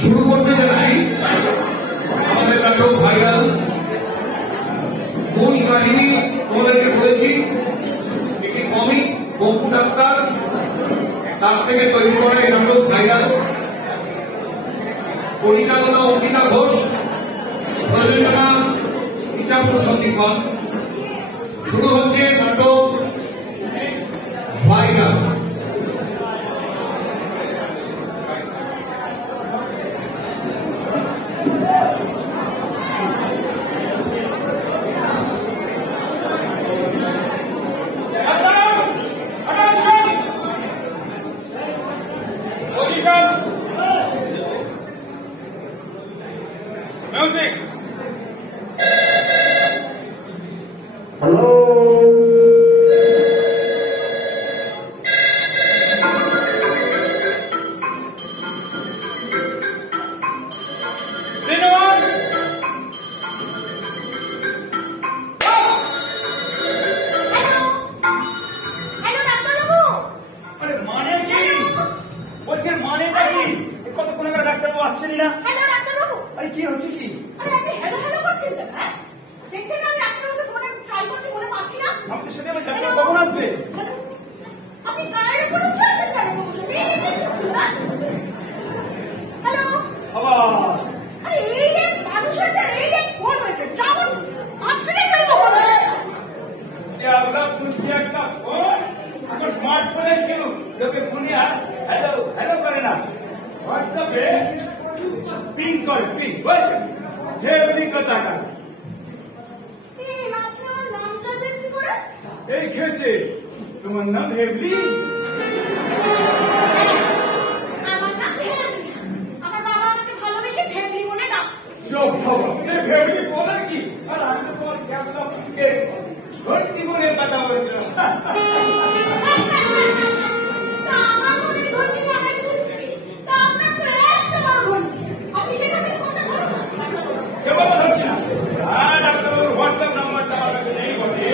শুরু করতে যাচ্ছি আমাদের নাটক ভাইরাল। মূল কাহিনী তোমাদেরকে বলেছি, একটি কমিক্স বঙ্কু ডাক্তার তার থেকে তৈরি করা এই নাটক ভাইরাল। পরিচালনা অঙ্কিতা ঘোষ, প্রযোজনা ইচ্ছাপুর সন্দীপন। শুরু হচ্ছে নাটক ভাইরাল। Music. Hello. তোমার নাম হেবলি? আমার নাম হেবলি। আমার বাবা আমাকে ভালোবেসে হেবলি বলে ডাক। চুপ বাবা, এই হেবলি বলে কি? আর আমি তো তোমার ক্যাবলা পুচকে ঘন্টি বলে কথা বলছিলাম। আমার মনে ঘন্টি লাগাই পুচকে, তা আপনার তো এত বড় ঘন্টি, আপনি সেখানে ফোনটা ধরুন। কে বাবা ধরছি না? আর আপনার হোয়াটসঅ্যাপ নাম্বারটা আমার কাছে নেই বটে।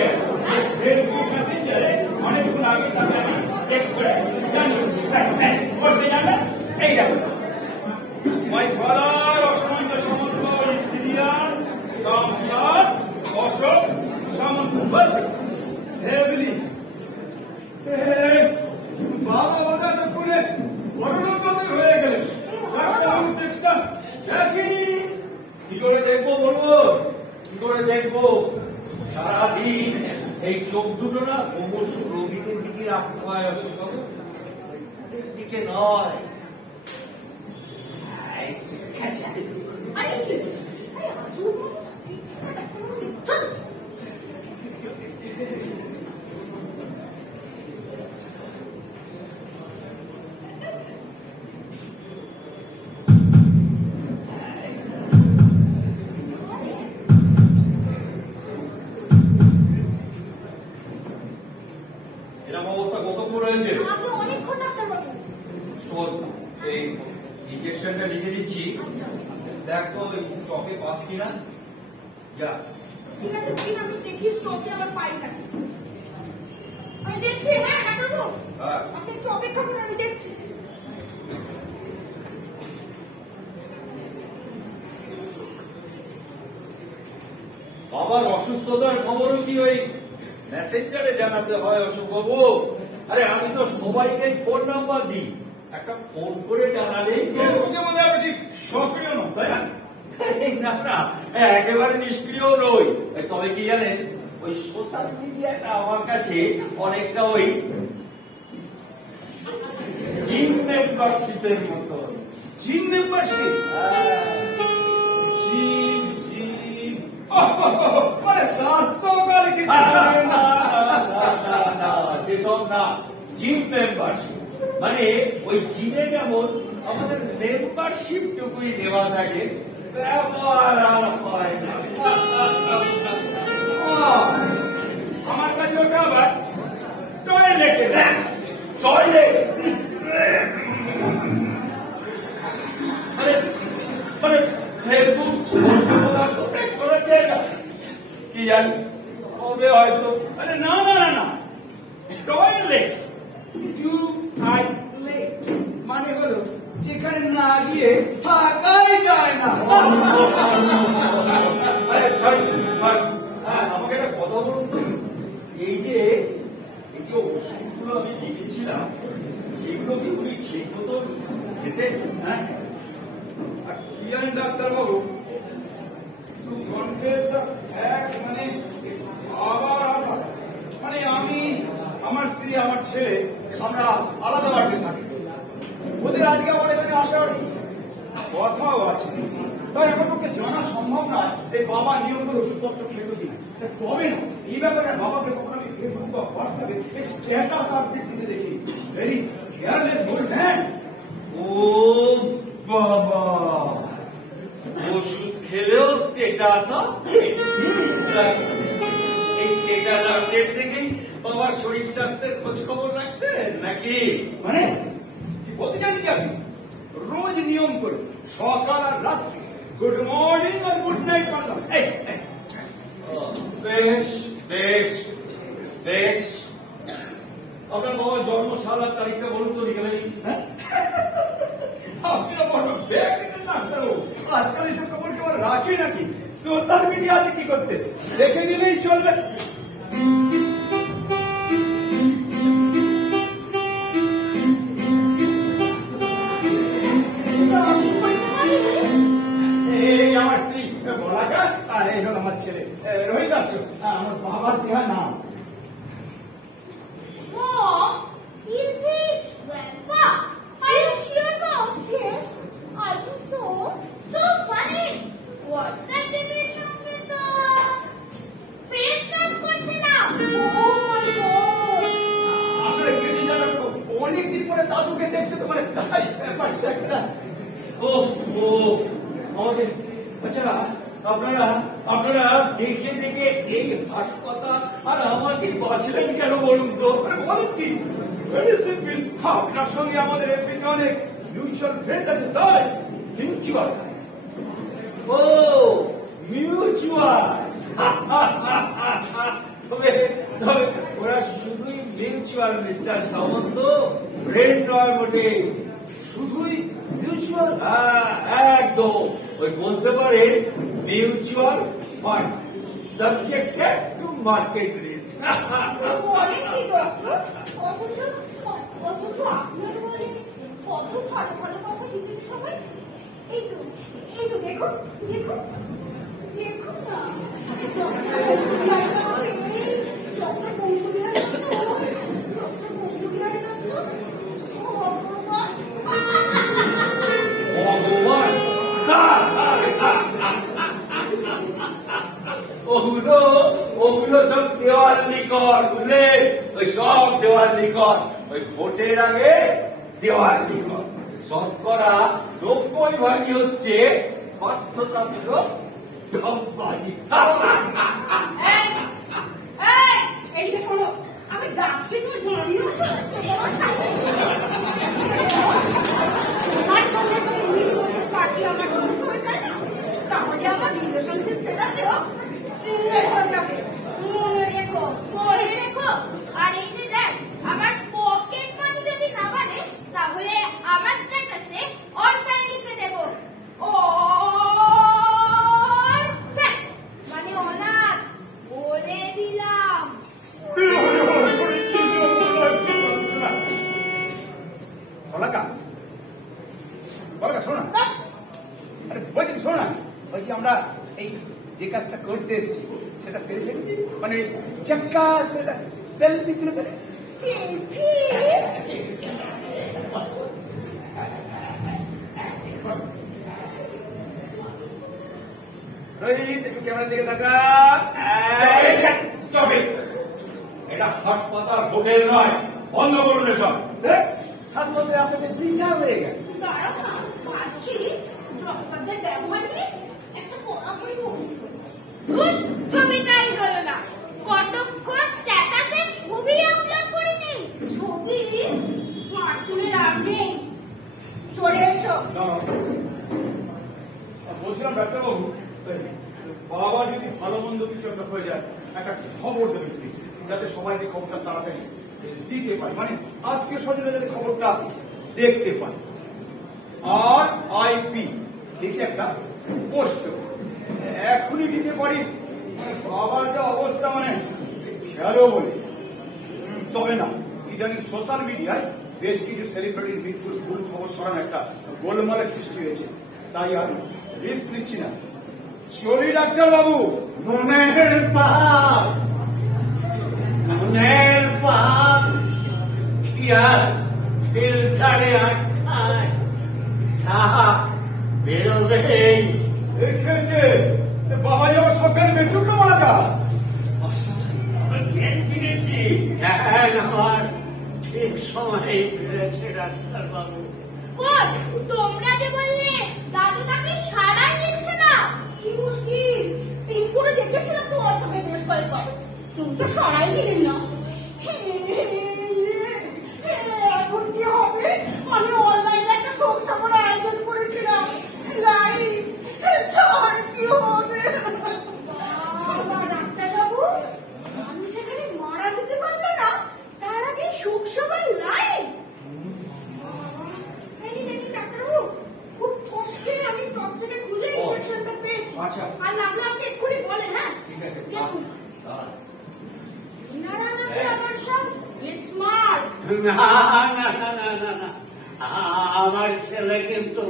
ফেসবুক মেসেঞ্জারে অনেকক্ষণ আগে তাকে আমি টেক্সট করে জানিয়েছি। করতে জানেন? এই দেখো, মাই ফাদার অসন্ত সামন্ত সিরিয়াস কামসার অশোক সামন্ত বলছে হেবলি। বাবা বাবা তো শুনে বড়লোক হয়ে গেলেন। আমি টেক্সটটা দেখিনি। কি করে দেখবো বলবো? কি করে দেখবো? সারাদিন এই চোখ দুটো না মুমূর্ষ রোগীদের দিকে রাখতে হয় অশোকবাবু, দিকে নয়। আরে কি? আরে আজব দেখছি না ডাক্তারবাবু, চল। এরকম অবস্থা কতক্ষণ রয়েছে? আপনি অনেকক্ষণ ডাক্তারবাবু। শোন, এই ইঞ্জেকশনটা লিখে দিচ্ছি, দেখ তো স্টকে পাস কিনা। যা। ঠিক আছে, দিন আমি দেখি স্টকে আবার পাই নাকি। আমি দেখছি। হ্যাঁ ডাক্তারবাবু, আপনি একটু অপেক্ষা করুন, আমি দেখছি। বাবার অসুস্থতার খবরও কি ওই মেসেঞ্জারে জানাতে হয় অশোকবাবু? আরে আমি তো সবাইকে ফোন নাম্বার দিই, একটা ফোন করে জানালেই আমি ঠিক সক্রিয় নয়, তাই না? না না, একেবারে নিষ্ক্রিয় নই। তবে কি জানেন, ওই সোশ্যাল মিডিয়াটা আমার কাছে অনেকটা ওই জিম মেম্বারশিপের মতো। Gym membership? জিম জিম মানে স্বাস্থ্যকর কিছু সেসব না, জিম মেম্বারশিপ মানে ওই জিমে যেমন আমাদের মেম্বারশিপ টুকুই নেওয়া থাকে, ব্যবহার আর হয় না। আমার কাছে ওটা আবার টয়লেটে। টয়লেট মানে ফেসবুক কি জানি হবে হয়তো। আরে না না না না, টয়লেট টু টয়লেট মানে হলো যেখানে না গিয়ে ফাঁকা না। আমাকে একটা কথা বলুন তো, এই যে ওষুধগুলো আমি লিখেছিলাম, এগুলো কি উনি ঠিক মতো খেতেন? হ্যাঁ, আর কি জানেন ডাক্তারবাবু, মানে আমি, আমার স্ত্রী, আমার ছেলে, আমরা আলাদা বাড়িতে থাকি। ওদের আজকে আমার এখানে আসার কথাও আছে, তাই আমার পক্ষে জানা সম্ভব না এই বাবা নিয়ম করে ওষুধপত্র খেলো কিনা। তবে না, এই ব্যাপারে বাবাকে তখন আমি ফেসবুক বা হোয়াটসঅ্যাপে স্ট্যাটাস আপডেট দিতে দেখি, ভেরি কেয়ারলেস ওল্ড ম্যান। ও বাবা, ওষুধ খেলেও স্টেটাস আপডেট? এই স্টেটাস আপডেট দেখেই বাবার শরীর স্বাস্থ্যের খোঁজ খবর রাখতেন নাকি? মানে কি বলতে চান কি আপনি? রোজ নিয়ম করে সকাল আর রাত্রি গুড মর্নিং আর গুড নাইট করলাম। বেশ বেশ বেশ, আপনার বাবার জন্মসাল আর তারিখটা বলুন তো লিখে ফেলি। আপনারা বড় ব্যাগ না করো, আজকাল এসব খবর কেউ রাখে নাকি? সোশ্যাল মিডিয়াতে কি করতে, দেখে নিলেই চলবে। এই আমার স্ত্রী বলাকা, আর এই হল আমার ছেলে রোহিত দাস, আমার বাবার দেওয়া নাম। Mom, is it Grandpa? Are you sure, Mom? Yes, I think so. So funny. What's that division with the face mask করছে না? Oh my God. আসলে কি জানেন তো, অনেকদিন পরে দাদুকে দেখছে তো, মানে তাই ব্যাপারটা একটা। ও ও আমাদের, আচ্ছা আপনারা দেখে দেখে এই হাসপাতাল আর আমাকে বাঁচলেন কেন বলুন তো? বলেন কি? ভেরি সিম্পল, আপনার সঙ্গে আমাদের এমপিতে অনেক মিউচুয়াল ফ্রেন্ড আছে, তাই মিউচুয়াল। ও মিউচুয়াল, তবে তবে ওরা শুধুই মিউচুয়াল মিস্টার সামন্ত, ফ্রেন্ড নয় মোটে, শুধুই মিউচুয়াল। একদম, ওই বলতে পারে mutual fund subjected to market risk. বলেন কি ডক্টর? অথচ আপনার বলে কত ভালো ভালো কথা লিখেছে সবাই। এই তো দেখুন দেখুন দেখুন না, ডক্টর বঙ্কুবিহারী দত্ত, ডক্টর বঙ্কুবিহারী দত্ত, ভগবান ভগবান, ওগুলো সব দেওয়াল লিখন, বুঝলে? ওই সব দেওয়াল লিখন, ওই ভোটের আগে দেওয়াল লিখন। শতকরা 90% হচ্ছে বাধ্যতামূলক ঢপবাজি। এইটা শোনো, আমি ডাকছি, তুমি দাঁড়িয়ে আছো। পার্টি আমার হয়ে যায় না, তাহলে আমার রিলেশনশিপ ফেরাতেও হয়ে যাবে। মনে রেখো। আর এই যে দেখ, আমার পকেট মানি যদি না বাড়ে, তাহলে আমার স্ট্যাটাসে অরফ্যান লিখে দেবো। অরফ্যান মানে অনাথ, বলে দিলাম। বলাকা শোনা, আরে বলছি শোনা, বলছি আমরা এই যে কাজটা করতে এসেছি সেটা সেরে ফেলি, মানে চাক্কা সেলফি তুলে ফেলে। সেলফি? রোহিত, একটু ক্যামেরার দিকে তাকা। এটা হাসপাতাল, হোটেল নয়, বন্ধ করুন এসব। হাসপাতালে আসলে বৃথা হয়ে গেল। দাঁড়াও না, ভাবছি ডক্টরদের ব্যবহার নিয়ে একটা কড়াকড়ি বসি। ছবিটাই হলো না, কতক্ষণ স্ট্যাটাসে ছবি আপলোড করিনি। ছবি কার্টুনে রাখ নেই, সরে এসো। বলছিলাম ডাক্তারবাবু, বাবা যদি ভালো মন্দ কিছু একটা হয়ে যায়, একটা খবর দেবে প্লিজ, যাতে সবাইকে খবরটা তাড়াতাড়ি দিতে পারে, মানে আত্মীয় স্বজনের যাতে খবরটা দেখতে পায়। আর আইপি দেখি একটা পোস্ট এখনই দিতে পারি। বাবার যা অবস্থা মানে খেয়ালও বলি। তবে না, ইদানিং সোশ্যাল মিডিয়ায় বেশ কিছু সেলিব্রিটির মৃত্যুর ভুল খবর ছড়ানো একটা গোলমালের সৃষ্টি হয়েছে, তাই আর রিস্ক নিচ্ছি না। চলি ডাক্তার বাবু। মনের পাপ, মনের পাপ কি আর ফিল্টারে আটকায়? তা বেরোবেই। দেখেছে বাবা যাবার সরকারি বেঁচে উঠলো মারা যা। জ্ঞান ফিরেছি। হ্যাঁ, আমার ঠিক সময়ে ফিরেছে ডাক্তার বাবু। কই, তোমরা যে বললে দাদু তাকে সারাই দিচ্ছে না, কি মুশকিল। তিন করে দেখেছিলাম তো ওর সঙ্গে বেশ কয়েকবার, তুমি তো সারাই দিলেন না। এখন কি হবে? আমি অনলাইনে একটা শোক সভার আয়োজন করেছিলাম, লাইভ, তার কি হবে? ডাক্তারবাবু, আমি সেখানে মারা যেতে পারলো না, তার আগে শোক সভার লাইভ। ডাক্তারবাবু, খুব কষ্টে আমি স্টক থেকে খুঁজে ইনফেকশনটা পেয়েছি। আর লাগলে আপনি এক্ষুনি বলেন। হ্যাঁ, ঠিক আছে। দেখুন, এনারা নাকি আমার সব স্মার্ট। না না না না না না, আমার ছেলে কিন্তু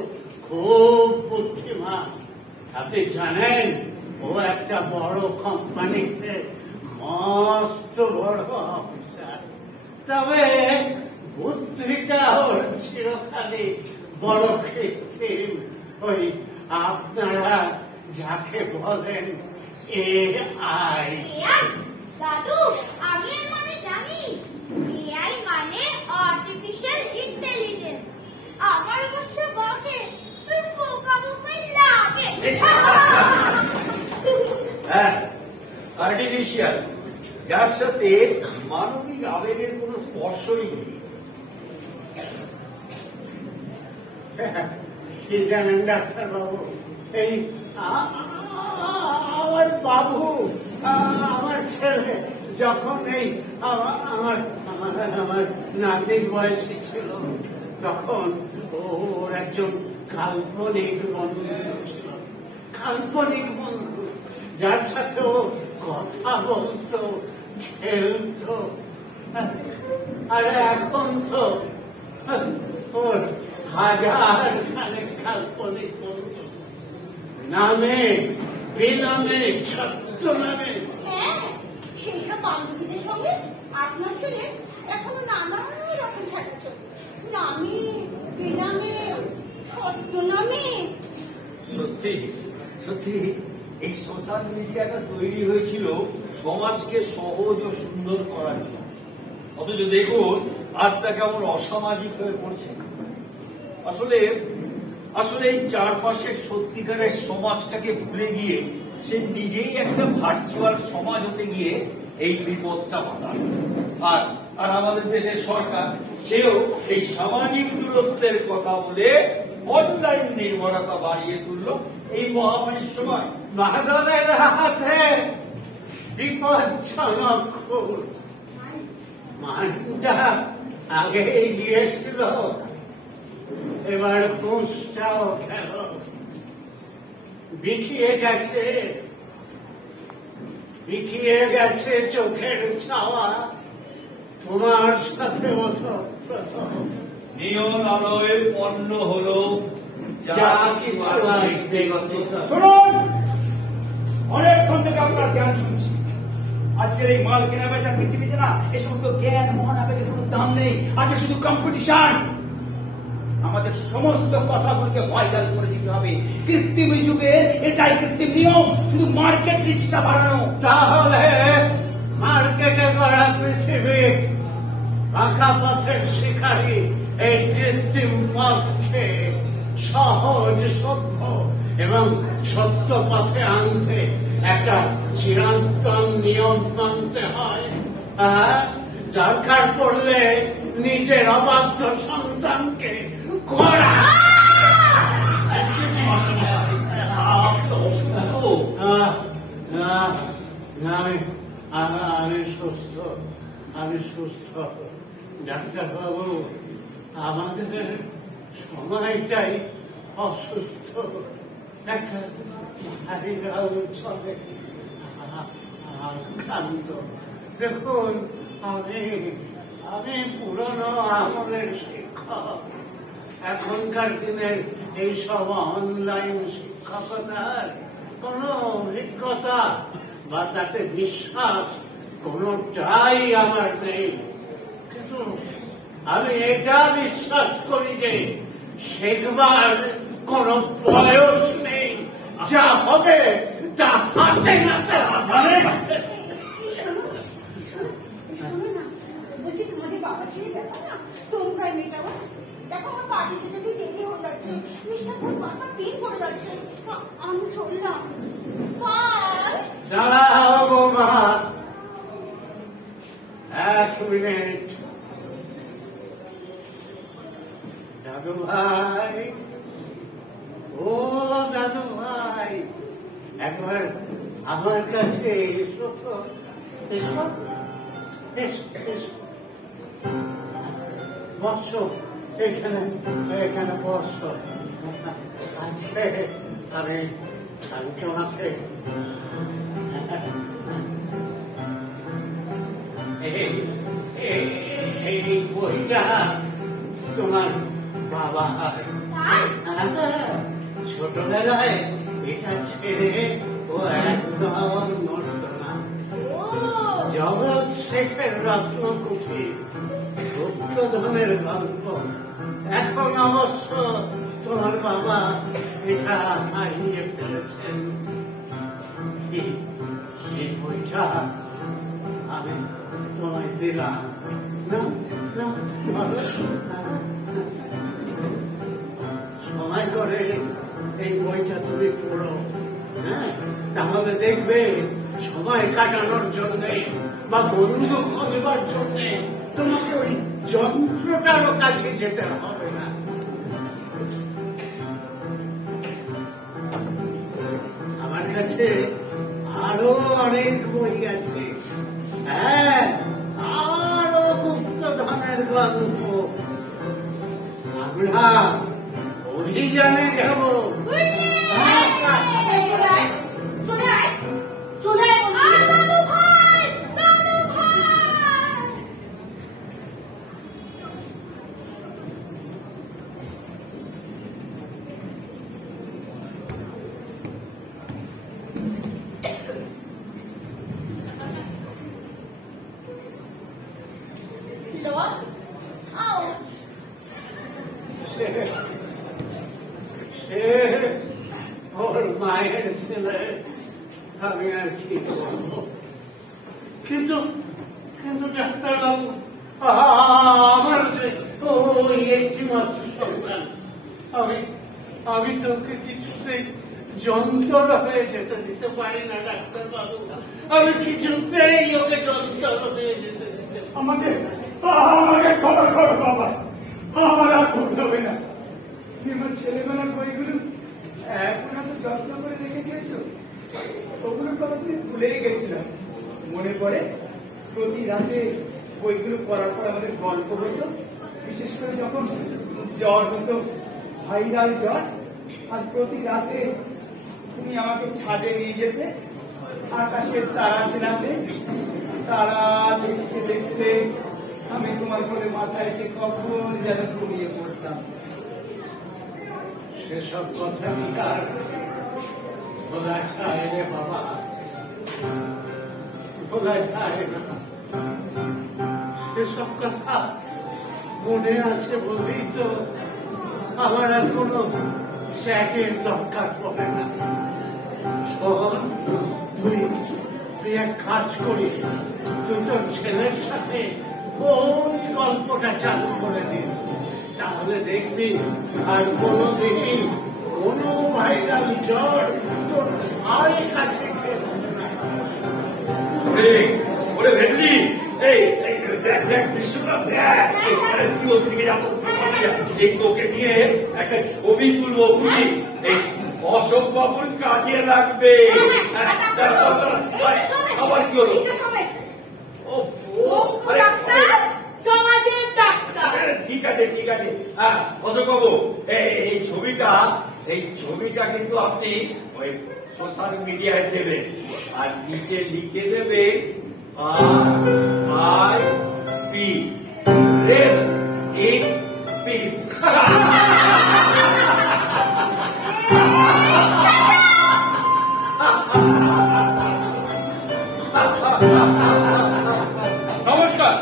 খুব বুদ্ধিমান। আপনি জানেন, ও একটা বড় কোম্পানিতে মস্ত বড় অফিসার। তবে বুদ্ধিটা ওর চিরকালই বড় কৃত্রিম। ওই আপনারা যাকে বলেন AI। দাদু, আমি এর মানে জানি। AI মানে আর্টিফিশিয়াল ইন্টেলিজেন্স। আমার অবশ্য বকে বোকা বোকাই লাগে। হ্যাঁ, আর্টিফিশিয়াল, যার সাথে মানবিক আবেগের কোনো স্পর্শই নেই। কি জানেন ডাক্তার বাবু, এই আমার বাবু, আমার ছেলে যখন এই আমার নাতির বয়সী ছিল, তখন ওর একজন কাল্পনিক বন্ধু ছিল। কাল্পনিক বন্ধু, যার সাথে ও কথা বলতো, খেলতো। আর এখন তো ওর হাজার খানেক কাল্পনিক বন্ধু, নামে বিনামে ছদ্মনামে। হ্যাঁ, সেই সব বান্ধবীদের সঙ্গে আপনার ছেলে এখনো নানান রকম খেলা চলছে, নামে বিনামে ছদ্মনামে। সত্যি সত্যি এই সোশ্যাল মিডিয়াটা তৈরি হয়েছিল সমাজকে সহজ ও সুন্দর করার জন্য, অথচ দেখুন আজ তা কেমন অসামাজিক হয়ে পড়ছে। আসলে আসলে এই চারপাশের সত্যিকারের সমাজটাকে ভুলে গিয়ে সে নিজেই একটা ভার্চুয়াল সমাজ হতে গিয়ে এই বিপদটা বাঁধায়। আর আর আমাদের দেশের সরকার, সেও এই সামাজিক দূরত্বের কথা বলে অনলাইন নির্ভরতা বাড়িয়ে তুলল এই মহামারীর সময়। বাদলের হাতে বিপজ্জনক খুন। মানটা আগেই গিয়েছিল, এবার হুঁশটাও গেল। বিকিয়ে গেছে চোখের ছাওয়া। তোমার সাথে প্রথম নিয়ন আলোয় পণ্য হলো যা কিছু আসবে। শুনুন, অনেকক্ষণ থেকে আপনার জ্ঞান শুনছি। আজকের এই মাল কেনা বেচার পৃথিবীতে না এ সমস্ত জ্ঞান মহান আবেগের কোনো দাম নেই, আছে শুধু কম্পিটিশন। আমাদের সমস্ত কথাগুলোকে ভাইরাল করে দিতে হবে। কৃত্রিম যুগে এটাই কৃত্রিম নিয়ম, শুধু মার্কেট রিচটা বাড়ানো। তাহলে মার্কেটে গড়া পৃথিবী পাকা পথের শিকারী এই কৃত্রিম পথকে সহজ, সভ্য এবং সত্য পথে আনতে একটা চিরন্তন নিয়ম মানতে হয়। দরকার পড়লে নিজের অবাধ্য সন্তানকে করা। আমি সুস্থ ডাক্তার বাবু। আমাদের সময়টাই অসুস্থ। একটা ভাইরাল উৎসবে আক্রান্ত। দেখুন, আমি পুরনো আমলের শিক্ষক। এখনকার দিনের এইসব অনলাইন শিক্ষকতার কোনো অভিজ্ঞতা বা তাতে বিশ্বাস কোনোটাই আমার নেই। কিন্তু আমি এটা বিশ্বাস করি যে শেখবার কোন বয়স নেই, যা হবে তা হাতে নাতে হবে। শোনো না, বলছি তোমাদের বাবা ছেলে ব্যাপার না, তোমরাই মেটাবো। দেখো আমার পার্টি যেতে দেরি হয়ে যাচ্ছে, মিষ্টাপুর মাথা পেন পড়ে যাচ্ছে, আমি চললাম। দাঁড়াও বৌমা, 1 মিনিট। দাদু ভাই, ও দাদু ভাই, একবার আমার কাছে এসো তো। এসো, এসো, এসো, বসো, এখানে বসো। আজকে আমি তোমাকে এই বইটা তোমার বাবা ছোটবেলায় এটা ছেড়ে ও একদম নড়ত না। জগৎ শেখের রত্নকুঠি, গুপ্তধনের গল্প। এখন অবশ্য তোমার বাবা এটা হারিয়ে ফেলেছেন। এই বইটা আমি তোমায় দিলাম। সময় করে এই বইটা তুমি পড়ো, হ্যাঁ? তাহলে দেখবে সময় কাটানোর জন্যে বা বন্ধু খোঁজবার জন্যে তোমাকে ওই যন্ত্রটারও কাছে যেতে হবে না। আমার কাছে আরো অনেক বই আছে, হ্যাঁ, আরো গুপ্তধনের গল্প। আমরা অভিযানে যাব। ওর মায়ের ছেলে, আমি আর কি করবো। কিন্তু ডাক্তারবাবু, আমার ওই একটি মাত্র সন্তান, আমি তোকে কিছুতেই যন্ত্র হয়ে যেতে দিতে পারি না ডাক্তারবাবু। আমি কিছুতেই ওকে যন্ত্র হয়ে যেতে দিতে। আমাকে খবর করো বাবা, আমার আর করতে হবে না। আমার ছেলেবেলার বইগুলো এখন এত যত্ন করে রেখে দিয়েছো, ওগুলো তো আপনি ভুলেই গেছিলাম। মনে পড়ে প্রতি রাতে বইগুলো পড়ার পর আমাদের গল্প হতো, বিশেষ করে যখন জ্বর হতো, ভাইরাল জ্বর। আর প্রতি রাতে তুমি আমাকে ছাদে নিয়ে যেতে, আকাশের তারা চেনাতে, তারা দেখতে দেখতে আমি তোমার কোলে মাথা রেখে কখন যেন ঘুমিয়ে পড়তাম। সেসব কথা কার বলা যায় রে বাবা, বলা যায় না। সেসব কথা মনে আছে বলেই তো আমার আর কোনো চ্যাটের দরকার পড়ে না। শোন, তুই এক কাজ করিস, তুই তোর ছেলের সাথে ওই গল্পটা চালু করে দিস, তাহলে দেখবি আর কোনোদিনই কোনো ভাইরাল জ্বর তোর ভাই কাছে খেলবে না। ওরে ভেটলি, এই দেখ দৃশ্যটা দেখ, তুই ওর দিকে যাবো, এই তোকে নিয়ে একটা ছবি তুলবো, বুঝলি? এই অশোক বাবুর কাজে লাগবে। আবার কি হলো? সমাজের ডাক্তার। ঠিক আছে, ঠিক আছে। হ্যাঁ অশোক বাবু, এই ছবিটা এই ছবিটা কিন্তু আপনি ওই সোশ্যাল মিডিয়ায় দেবেন আর নিচে লিখে দেবে RIP রেস্ট ইন পিস। নমস্কার।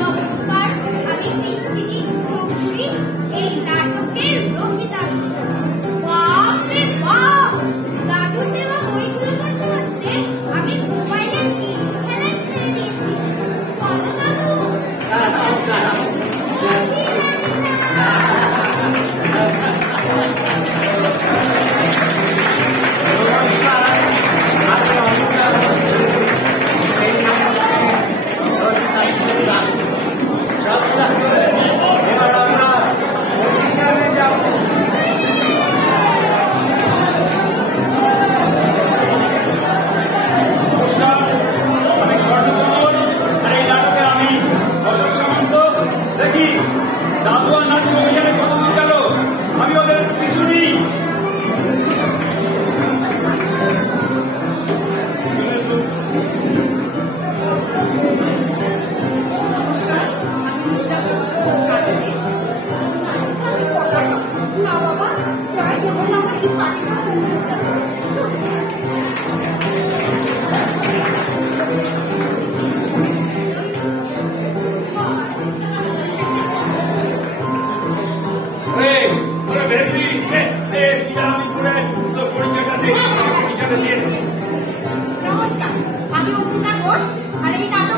নমস্কার, আমি পৃথ্বীজি চৌধুরী, এই নাটকের রোহিতা। বাপরে বাপ, দাদুর দেওয়া বইগুলো পড়তে পড়তে আমি মোবাইলে গেম খেলাই ছেড়ে দিয়েছি। চলো দাদু। নমস্কার, আমি স্বর্ণকমল, আর এই নাটকে আমি অশোক সামন্ত। দেখি দাদু আর নাটক অভিযানে কত দূর গেল, আমি ওদের পিছু নিই। চলে এসো। না বাবা, জয় দেবো না, আমার এই পার্টিটা ওরে ভেন্ডি, তুই আর আমি করে তোর পরিচয়টা দিয়ে দে। নমস্কার, আমি অঙ্কিতা ঘোষ, আর এই নাটক